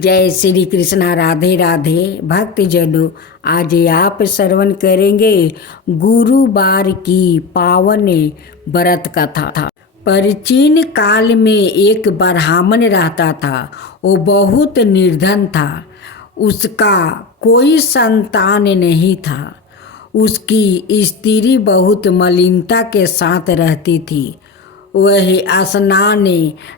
जय श्री कृष्णा। राधे राधे भक्तजनों, आज आप श्रवण करेंगे गुरुवार की पावन व्रत कथा। प्राचीन काल में एक ब्राह्मण रहता था। वो बहुत निर्धन था। उसका कोई संतान नहीं था। उसकी स्त्री बहुत मलिनता के साथ रहती थी। वह स्नान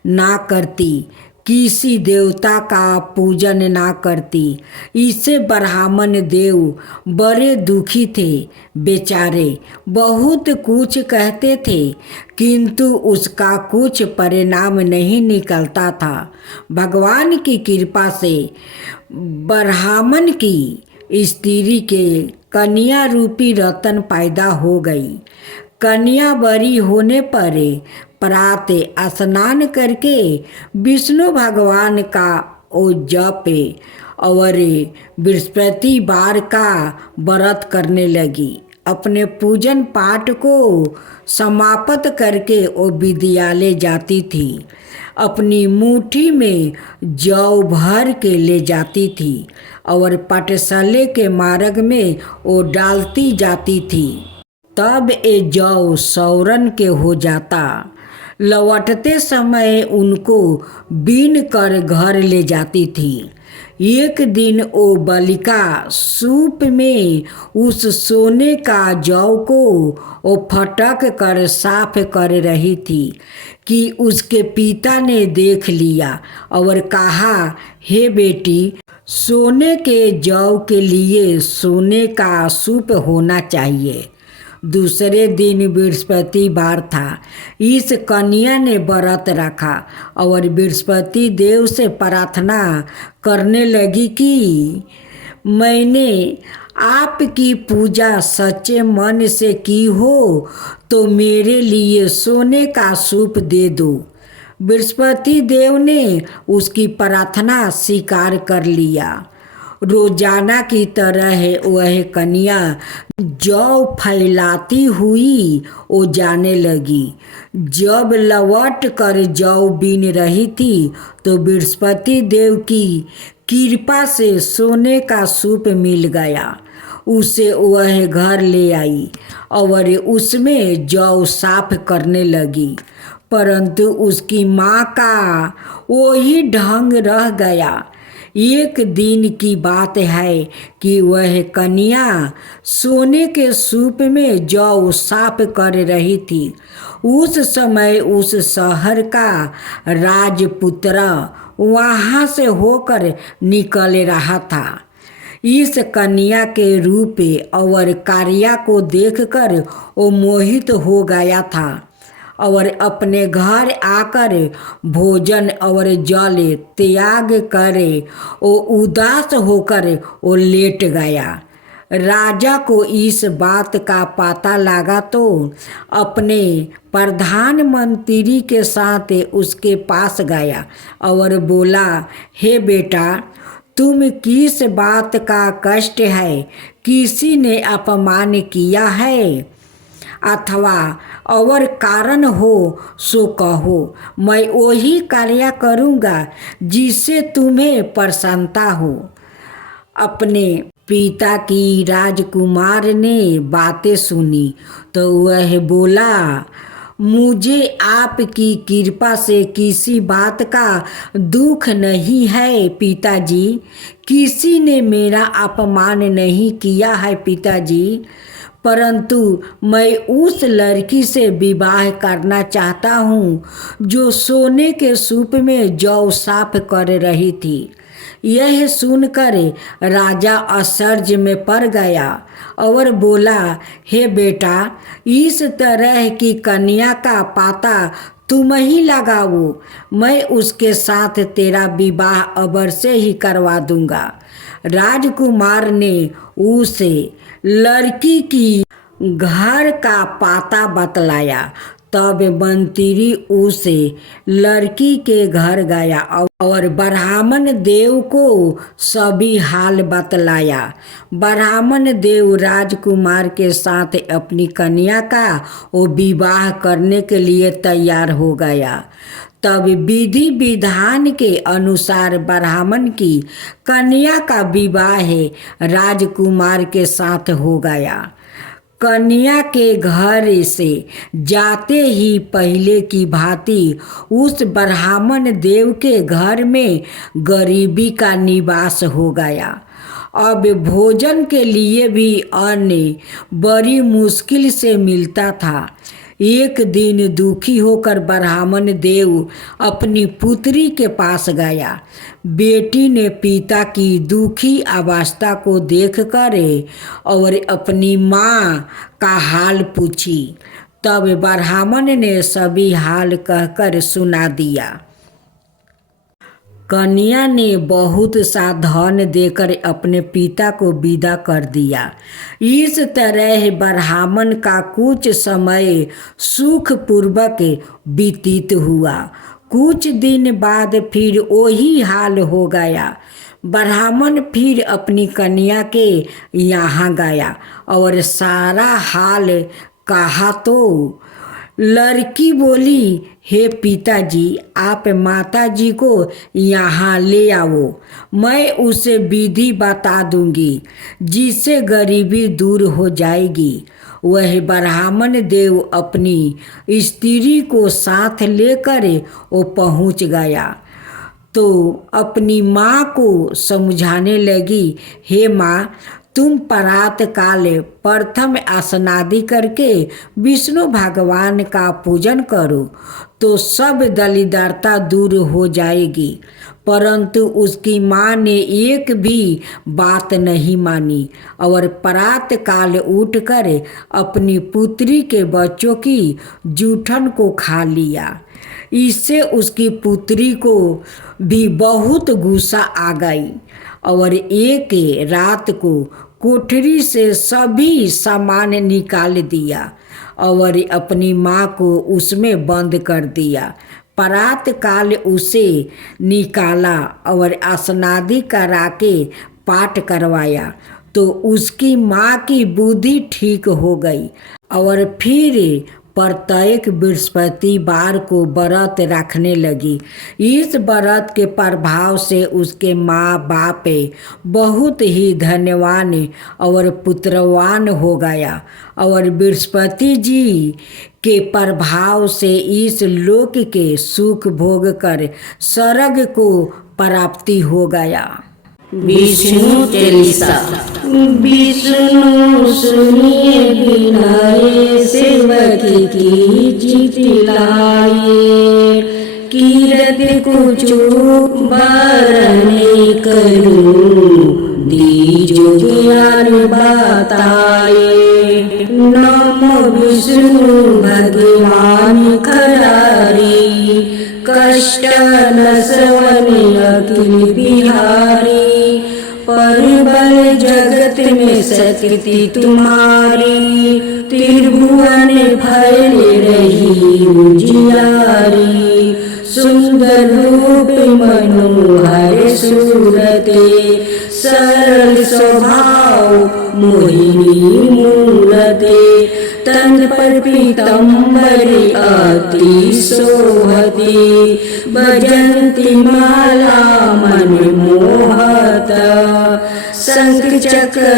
ना करती, किसी देवता का पूजन ना करती। इससे ब्राह्मण देव बड़े दुखी थे। बेचारे बहुत कुछ कहते थे, किंतु उसका कुछ परिणाम नहीं निकलता था। भगवान की कृपा से ब्राह्मण की स्त्री के कन्या रूपी रतन पैदा हो गई। कन्या बड़ी होने पर प्रातः स्नान करके विष्णु भगवान का ओ जपे और बृहस्पतिवार का व्रत करने लगी। अपने पूजन पाठ को समाप्त करके वो विद्यालय जाती थी। अपनी मुट्ठी में जौ भर के ले जाती थी और पाठशाले के मार्ग में वो डालती जाती थी। तब ये जौ सौरन के हो जाता। लौटते समय उनको बीन कर घर ले जाती थी। एक दिन वो बालिका सूप में उस सोने का जौ को वो फटक कर साफ कर रही थी कि उसके पिता ने देख लिया और कहा, हे बेटी, सोने के जौ के लिए सोने का सूप होना चाहिए। दूसरे दिन बृहस्पतिवार था। इस कन्या ने व्रत रखा और बृहस्पति देव से प्रार्थना करने लगी कि मैंने आपकी पूजा सच्चे मन से की हो तो मेरे लिए सोने का सूप दे दो। बृहस्पति देव ने उसकी प्रार्थना स्वीकार कर लिया। रोजाना की तरह वह कन्या जौ फैलाती हुई वो जाने लगी। जब लौट कर जौ बीन रही थी तो बृहस्पति देव की कृपा से सोने का सूप मिल गया। उसे वह घर ले आई और उसमें जौ साफ करने लगी, परंतु उसकी माँ का वही ढंग रह गया। एक दिन की बात है कि वह कन्या सोने के सूप में जौ साफ कर रही थी। उस समय उस शहर का राजपुत्र वहाँ से होकर निकल रहा था। इस कन्या के रूप और कार्य को देखकर वो मोहित हो गया था और अपने घर आकर भोजन और जल त्याग करे वो उदास होकर वो लेट गया। राजा को इस बात का पता लगा तो अपने प्रधानमंत्री के साथ उसके पास गया और बोला, हे बेटा, तुम किस बात का कष्ट है? किसी ने अपमान किया है अथवा और कारण हो सो कहो, मैं वही कार्य करूँगा जिससे तुम्हें प्रसन्नता हो। अपने पिता की राजकुमार ने बातें सुनी तो वह बोला, मुझे आपकी कृपा से किसी बात का दुख नहीं है पिताजी। किसी ने मेरा अपमान नहीं किया है पिताजी, परंतु मैं उस लड़की से विवाह करना चाहता हूँ जो सोने के सूप में जौ साफ कर रही थी। यह सुनकर राजा आश्चर्य में पड़ गया और बोला, हे बेटा, इस तरह की कन्या का पता तुम ही लगाओ। मैं उसके साथ तेरा विवाह अवश्य ही करवा दूंगा। राजकुमार ने उसे लड़की की घर का पता बतलाया। तब मंत्री उस लड़की के घर गया और ब्राह्मण देव को सभी हाल बतलाया। ब्राह्मण देव राजकुमार के साथ अपनी कन्या का वो विवाह करने के लिए तैयार हो गया। तब विधि विधान के अनुसार ब्राह्मण की कन्या का विवाह राजकुमार के साथ हो गया। कन्या के घर से जाते ही पहले की भांति उस ब्राह्मण देव के घर में गरीबी का निवास हो गया। अब भोजन के लिए भी अन्न बड़ी मुश्किल से मिलता था। एक दिन दुखी होकर ब्राह्मण देव अपनी पुत्री के पास गया। बेटी ने पिता की दुखी अवस्था को देखकर और अपनी माँ का हाल पूछी। तब ब्राह्मण ने सभी हाल कहकर सुना दिया। कन्या ने बहुत सा धन देकर अपने पिता को विदा कर दिया। इस तरह ब्राह्मण का कुछ समय सुखपूर्वक व्यतीत हुआ। कुछ दिन बाद फिर वही हाल हो गया। ब्राह्मण फिर अपनी कन्या के यहाँ गया और सारा हाल कहा तो लड़की बोली, हे पिताजी, आप माताजी को यहाँ ले आओ, मैं उसे विधि बता दूंगी जिससे गरीबी दूर हो जाएगी। वह ब्राह्मण देव अपनी स्त्री को साथ लेकर वो पहुँच गया तो अपनी माँ को समझाने लगी, हे माँ, तुम प्रातः काल प्रथम स्नादि करके विष्णु भगवान का पूजन करो तो सब दरिद्रता दूर हो जाएगी। परंतु उसकी माँ ने एक भी बात नहीं मानी और प्रातः काल उठकर अपनी पुत्री के बच्चों की जूठन को खा लिया। इससे उसकी पुत्री को भी बहुत गुस्सा आ गई और एक रात को कोठरी से सभी सामान निकाल दिया और अपनी माँ को उसमें बंद कर दिया। प्रातः काल उसे निकाला और स्नादि करा के पाठ करवाया तो उसकी माँ की बुद्धि ठीक हो गई और फिर प्रत्येक बृहस्पतिवार को व्रत रखने लगी। इस व्रत के प्रभाव से उसके माँ बाप बहुत ही धन्यवान और पुत्रवान हो गया और बृहस्पति जी के प्रभाव से इस लोक के सुख भोग कर स्वर्ग को प्राप्ति हो गया। विष्णु चालीसा। विष्णु सुनिए बिनाए, सेवक की चितलाए, कीरति कुछ बरने करूं, दीजो ज्ञान बताए। नमो विष्णु भगवान खरारी, कष्ट नसवन अखिल बिहारी। परिबल जगत में शक्ति तुम्हारी, त्रिभुवन फैल रही उजियारी। सुंदर रूप मनोहर सूरते, सरल स्वभाव मोहिनी मूरते। तन पर पीतम्बरी अति शोभती, भजन्ति माला मन मोहता। शंख चक्र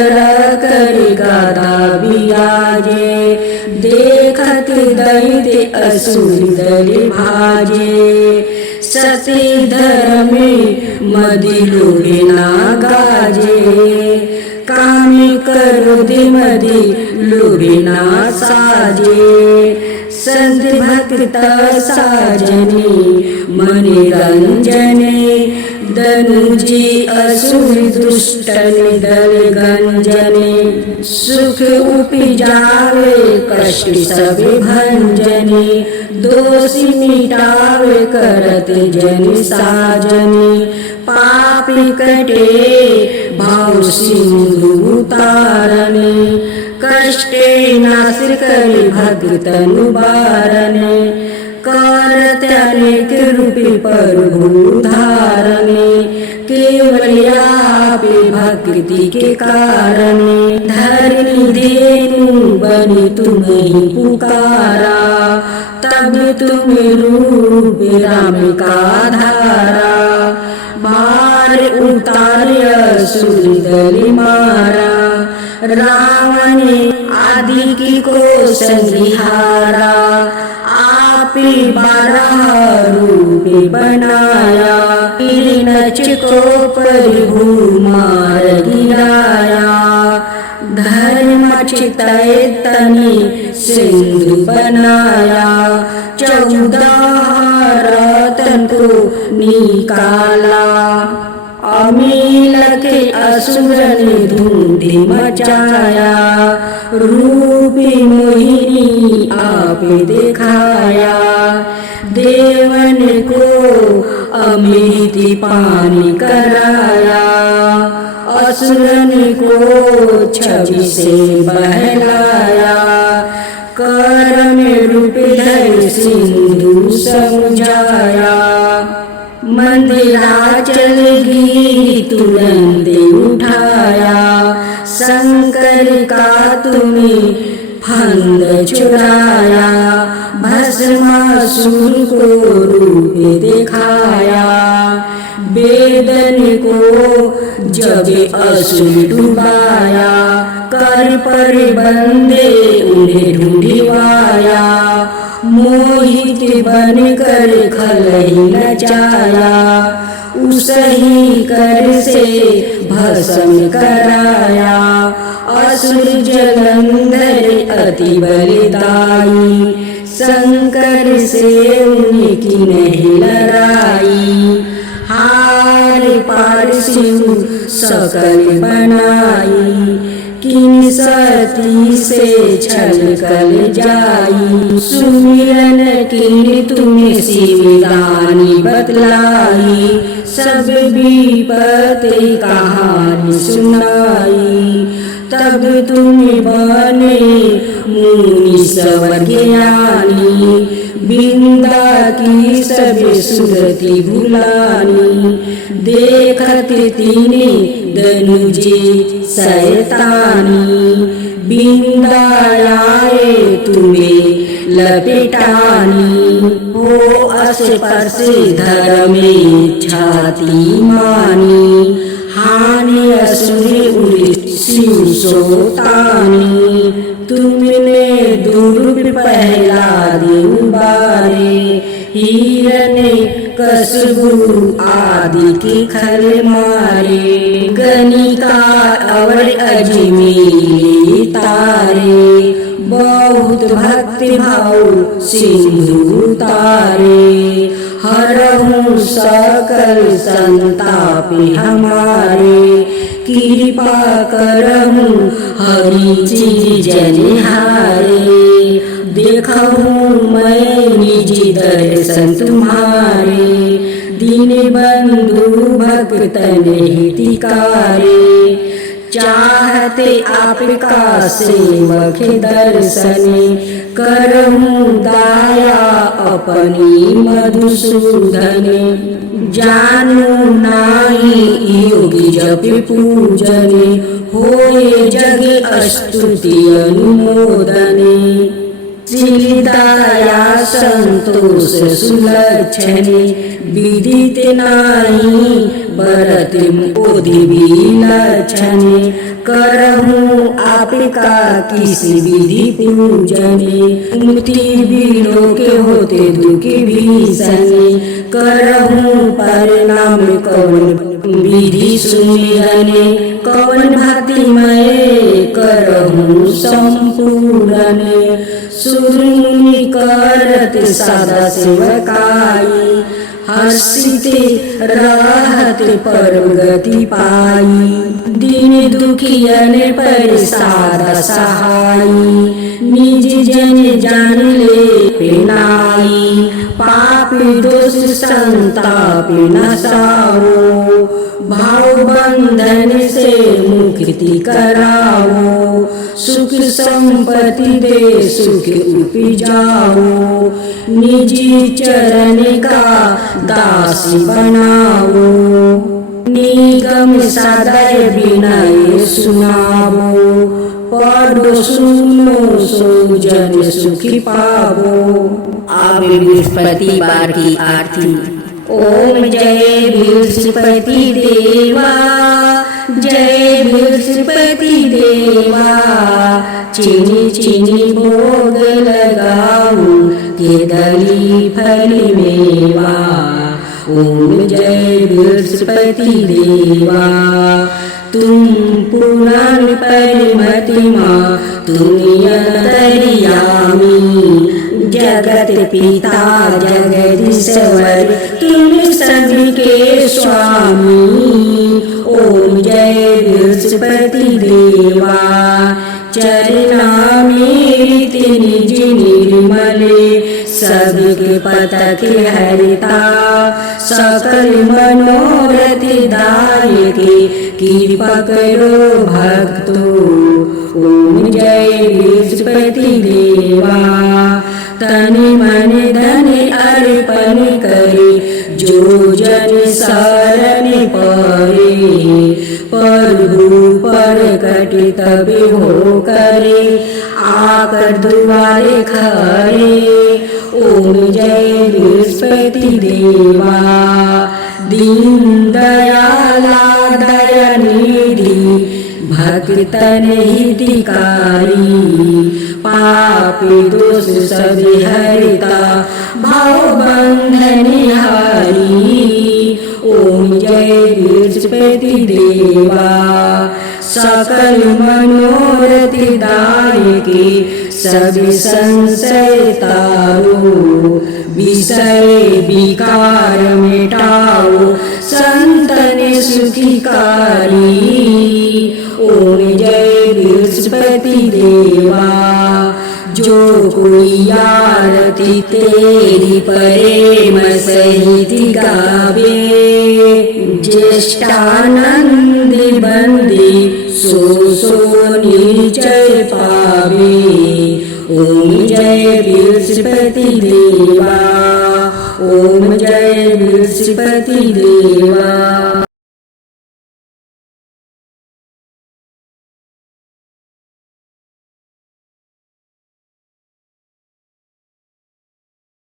कर गदा विराजे, देखत दैत्य असुर दल भाजे। सती धर्म मदि लोभे ना गाजे, काम क्रोध मदि लोभे ना साजे। संत भक्त साजने मन रंजने, धनुजी असुर दुष्टन दल गंजने। सुख उपजावे कष्ट सब भंजने, दोषी मिटावे करत जन साजने। पाप कटे भाव सिंधु तारने, कष्टे नासिर करे भक्तनु बारने करत अनेक रूपे प्रभु धारने केवल आपे भक्ति के कारणे धरनी धेनु बनी तुम्हें पुकारा तब तुम रूप राम का धारा मार उतार असुर दल मारा रावण आदि की को संहारा आपे 12 रूप बनाया नच को प्रभु मार गिराया धर्म चितय तनि सिंधु बनाया 14 रतन को निकाला अमील के असुर ने धूंधी मचाया रूपी मोहिनी आपे दिखाया देवन को अमृत पानी कराया असुरन को छवि से बहलाया कर में रूप धर सिंधु समझाया मंदिराचल गिरी तुरंत उठाया शंकर का तुम्हें फंद चुराया भस्मासुर को रूप दिखाया वेदन को जब असुर डुबाया कर पर बंदे उन्हें ढूंढवाया मोहित बन कर खलही नचाया उसही कर से भस्म कराया असुर जलंधर अति बलिदाई शंकर से उनकी नहीं लड़ाई हार पार शिव सकल बनाई किन सती से छल कल जाई सुमिरन किन तुम्हें शिवदानी बतलाई सब विपत्ति कहानी सुनाई तब तुम बने मुनि स्वर्गयानी बिंदा की सब सुरति भुलानी देखत तीने दनुजे शैतानी बिंदाए तुम्हें लपेटानी हो अस्पर्श धर्मे छाती मानी हानि असुरी उड़ी शिव सोतानी तुमने दुर्ग पहला उबारे हिरण कसबू आदि के खल मारे गणिका और अजमेरी तारे बहुत भक्ति भाव सिंधु तारे हरहु सकल संताप हमारे कृपा करहु हरि चीज जनिहारे देखहु मैं निज दर्शन तुम्हारे दीन बंधु भक्तन हितकारे चाहते आपका सेवक दर्शन करहु दाया अपनी मधुसूदन जानू नाही योगी जप पूजन होए जग स्तुति अनुमोदन श्रीदया संतोष सुलक्षण विदित नाही बरत ओधि विलक्षण करहु आपका किसी विधि पूजन मुक्ति बिलो के होते दुखी भीषण करहु परिणाम कौन विधि सुमिरन कौन भक्तिमय करहु संपूर्ण सुर मुनि करत सदा सेवकाई हर्षिते रहत परम गति पाई दीन दुखियन पर सादा सहाई निज जन जान ले पेनाई पाप दोष संताप नसाओ, भाव बंधन से मुक्ति कराओ, सुख संपत्ति दे सुख उपजाओ, निजी चरण का दास बनाओ, निगम सदैव विनय सुनाओ, पढ़ो सुनो सो जन सुखी पावो। अब बृहस्पतिवार की आरती। ओम जय बृहस्पति देवा, जय बृहस्पति देवा, चीनी चीनी भोग लगाऊं केदली फल मेवा। ओम जय बृहस्पति देवा, तुम पुराण परिमतिमा, तुम अंतर्यामी, जगत पिता जगदीश्वर, तुम सबके स्वामी। ओम जय बृहस्पति देवा, चरणामृत निज निर्मले, सबके पतक हरिता, सकल मनोरथ दायके, कृपा करो भक्तो। ओम जय बृहस्पति देवा, तन मन धन अर्पण करे, जो जन शरण परे, प्रभु प्रकट तब हो करे, आकर द्वारे खड़े। ओम जय बृहस्पति देवा, दीन दयाला दयानिधि, भक्तन हितकारी, पापी दोष सब हरिता, भाव बंधन हारी। ओम जय बृहस्पति देवा, सकल मनोरथ दायके, सब संशय तारो, विषय विकार मिटाओ, संतन सुखिकारी। ओम जय बृहस्पति देवा, जो कोई आरती तेरी प्रेम सहित गावे, ज्येष्ठानंद बंदे सो निश्चय पावे। ओम जय बृहस्पति देवा, ओम जय बृहस्पति देवा।